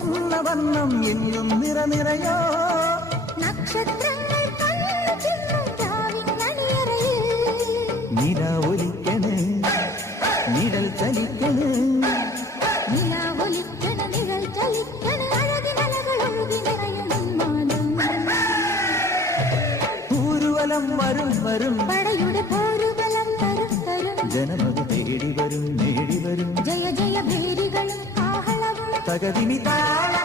സ്വർണ്ണവർണ്ണം എന്നും നിറനിറയോ നക്ഷത്രങ്ങൾ നില ഒലിക്കണ് നിഴൽ ചലിക്കണ് ൂരുവലം വരും വരും പടയുടെ പോരുബലം തരും തരും ജനമത് തേടി വരും നേടി വരും ജയ ജയ ഭേരികളും ആഹളവും തകതിനി താള